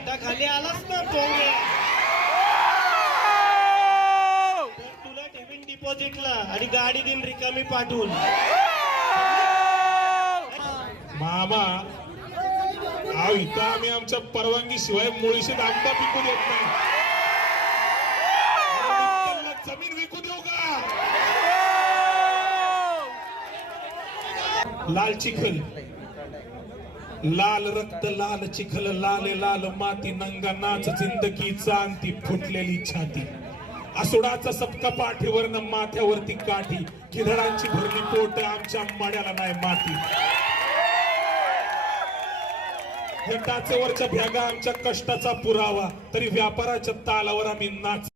घाटाखाली आलास ना पोंगे, तर तुला ठेवीन डिपॉझिटला आणि गाडी दिन रिकामी पाठवून. मामा अहो इथं आम्ही आमच्या परवानगी शिवाय मुळीशीत आंबा पिकू देत नाही. विठ्ठलला जमीन विकू देऊ का? लाल चिखल, लाल रक्त, लाल चिखल, लाल लाल माती, नंगा नाच जिंदगीचा अंती, फुटलेली छाती, असुडाचा सपका पाठीवरनं माथ्यावरती काठी, खिदडांची भरली पोट, आमच्या माड्याला नाही माती. या टाचेवरच्या भ्यागा आमच्या कष्टाचा पुरावा, तरी व्यापाराच्या तालावर आम्ही नाच